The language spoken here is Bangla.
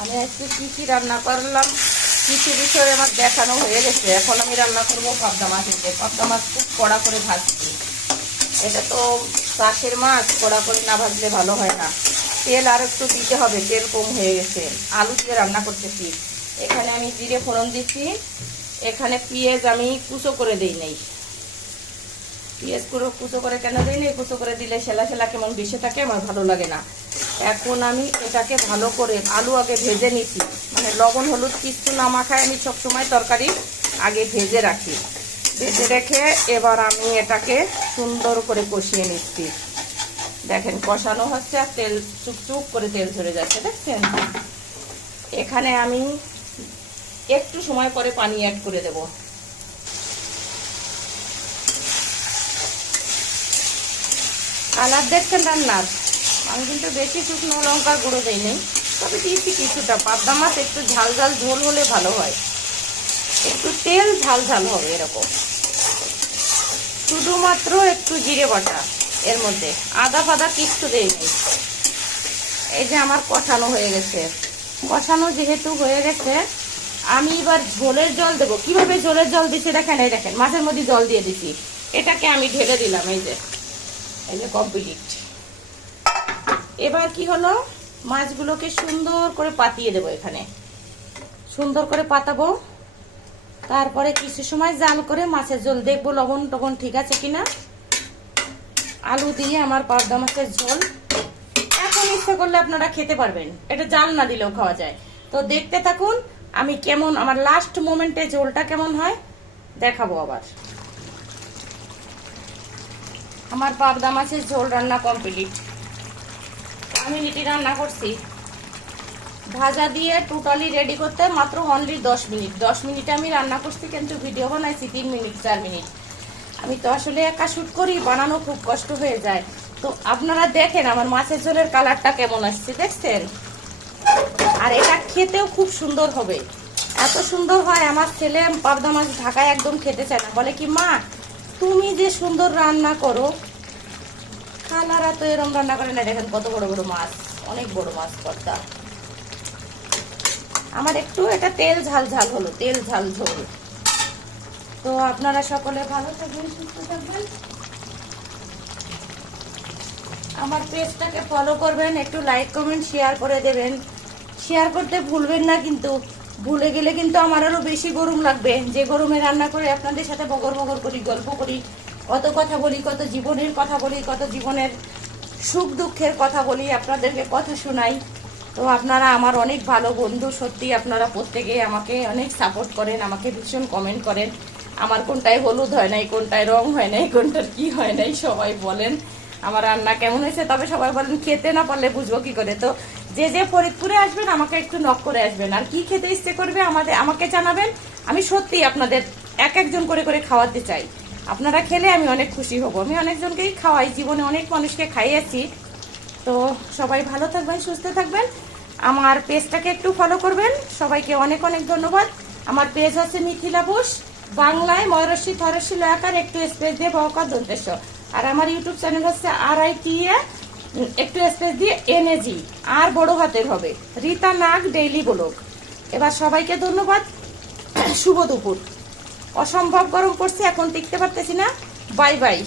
আমি আজকে কি রান্না করলাম কিছু বিষয়ে আমার দেখানো হয়ে গেছে। এখন আমি রান্না করবো পাবদা মাছ। পাবদা মাছ খুব কড়া করে ভাজছি। এটা তো চাষের মাছ, কড়া করে না ভাজলে ভালো হয় না। তেল আর একটু দিতে হবে, তেল কম হয়ে গেছে। আলু দিয়ে রান্না করতেছি। এখানে আমি জিরে ফোড়ন দিচ্ছি। এখানে পেঁয়াজ আমি কুচো করে দিই নাই। পেঁয়াজ কুচো করে কেন দিই নাই? কুচো করে দিলে সেলা সেলা কেমন বেশি থাকে, আমার ভালো লাগে না। এখন আমি এটাকে ভালো করে আলু আগে ভেজে নিচ্ছি। মানে লবণ হলুদ কিছু না মাখায় আমি সবসময় তরকারি আগে ভেজে রাখি। ভেজে রেখে এবার আমি এটাকে সুন্দর করে কষিয়ে নিচ্ছি। দেখেন কষানো হচ্ছে আর তেল চুপচুপ করে তেল ঝরে যাচ্ছে, দেখছেন? এখানে আমি একটু সময় পরে পানি অ্যাড করে দেব। কালার দেখছেন রান্নার? আমি কিন্তু বেশি শুকনো লঙ্কার গুঁড়ো দিইনি, তবে দিয়েছি কিছুটা। পাবদা মাছ একটু ঝাল ঝাল ঝোল হলে ভালো হয়, একটু তেল ঝাল ঝাল হবে এরকম। শুধুমাত্র একটু জিরে বাটা এর মধ্যে, আদা ফাদা কিচ্ছু দেয়নি। এই যে আমার কষানো হয়ে গেছে। কষানো যেহেতু হয়ে গেছে, আমি এবার ঝোলের জল দেবো। কিভাবে ঝোলের জল দিচ্ছি দেখেন, এই দেখেন মাছের মধ্যে জল দিয়ে দিচ্ছি। এটাকে আমি ঢেলে দিলাম। এই যে কমপ্লিট। এবার কি হলো, মাছগুলোকে সুন্দর করে পাতিয়ে দেবো। এখানে সুন্দর করে পাতাবো। তারপরে কিছু সময় জাল করে মাছের ঝোল দেখবো লবণ টবণ ঠিক আছে কিনা। আলু দিয়ে আমার পাবদা মাছের ঝোল এখন ইচ্ছা করলে আপনারা খেতে পারবেন, এটা জাল না দিলেও খাওয়া যায়। তো দেখতে থাকুন আমি কেমন, আমার লাস্ট মোমেন্টে ঝোলটা কেমন হয় দেখাবো। আবার আমার পাবদা মাছের ঝোল রান্না কমপ্লিট। আমি লিটি রান্না করছি। ভাজা দিয়ে টোটালি রেডি করতে মাত্র অনলি 10 মিনিট। 10 মিনিটে আমি রান্না করছি, কিন্তু ভিডিও বানাইছি 3 মিনিট 4 মিনিট। আমি তো আসলে একা শুট করি, বানানো খুব কষ্ট হয়ে যায়। তো আপনারা দেখেন আমার মাছের ঝোলের কালারটা কেমন আসছে, দেখছেন? আর এটা খেতেও খুব সুন্দর হবে। এত সুন্দর হয়, আমার ছেলে পাবদা মাছ ঢাকায় একদম খেতে চায় না, বলে কি মা তুমি যে সুন্দর রান্না করো, খালারা তো এরকম রান্না করে না। দেখেন কত বড় বড় মাছ, অনেক বড় মাছ পর্দা। আমার একটু এটা তেল ঝাল ঝাল হলো, তেল ঝাল ঝোল। তো আপনারা সকলে ভালো থাকবেন, সুস্থ থাকবেন। আমার পেজটাকে ফলো করবেন, একটু লাইক কমেন্ট শেয়ার করে দেবেন। শেয়ার করতে ভুলবেন না, কিন্তু ভুলে গেলে কিন্তু আমার আরো বেশি গরম লাগবে। যে গরমে রান্না করে আপনাদের সাথে বগর বগর করি, গল্প করি, কত কথা বলি, কত জীবনের কথা বলি, কত জীবনের সুখ দুঃখের কথা বলি, আপনাদেরকে কথা শোনাই। তো আপনারা আমার অনেক ভালো বন্ধু, সত্যি আপনারা প্রত্যেকে আমাকে অনেক সাপোর্ট করেন, আমাকে ভীষণ কমেন্ট করেন। আমার কোনটায় হলুদ হয় নাই, কোনটায় রং হয় নাই, কোনটার কি হয় নাই সবাই বলেন। আমার রান্না কেমন হয়েছে তবে সবাই বলেন, খেতে না পারলে বুঝবো কি করে। তো যে ফরিদপুরে আসবেন আমাকে একটু নক করে আসবেন, আর কি খেতে ইচ্ছে করবে আমাকে জানাবেন। আমি সত্যি আপনাদের একজন করে করে খাওয়াতে চাই। আপনারা খেলে আমি অনেক খুশি হব। আমি অনেকজনকেই খাওয়াই, জীবনে অনেক মানুষকে খাইয়েছি। তো সবাই ভালো থাকবেন, সুস্থ থাকবেন। আমার পেজটাকে একটু ফলো করবেন। সবাইকে অনেক অনেক ধন্যবাদ। আমার পেজ হচ্ছে মিথিলা বোস, বাংলায় ময়ূরশ্রী থরশ্রী লয়াকার একটু স্পেস দিয়ে বহকার দন্তেশ্ব। আর আমার ইউটিউব চ্যানেল হচ্ছে RITA একটু স্পেস দিয়ে NAG, আর বড় হাতের হবে, রীতা নাগ ডেইলি ব্লগ। এবার সবাইকে ধন্যবাদ। শুভ দুপুর। অসম্ভব গরম পড়ছে, এখন টিকতে পারতেছি না। Bye bye.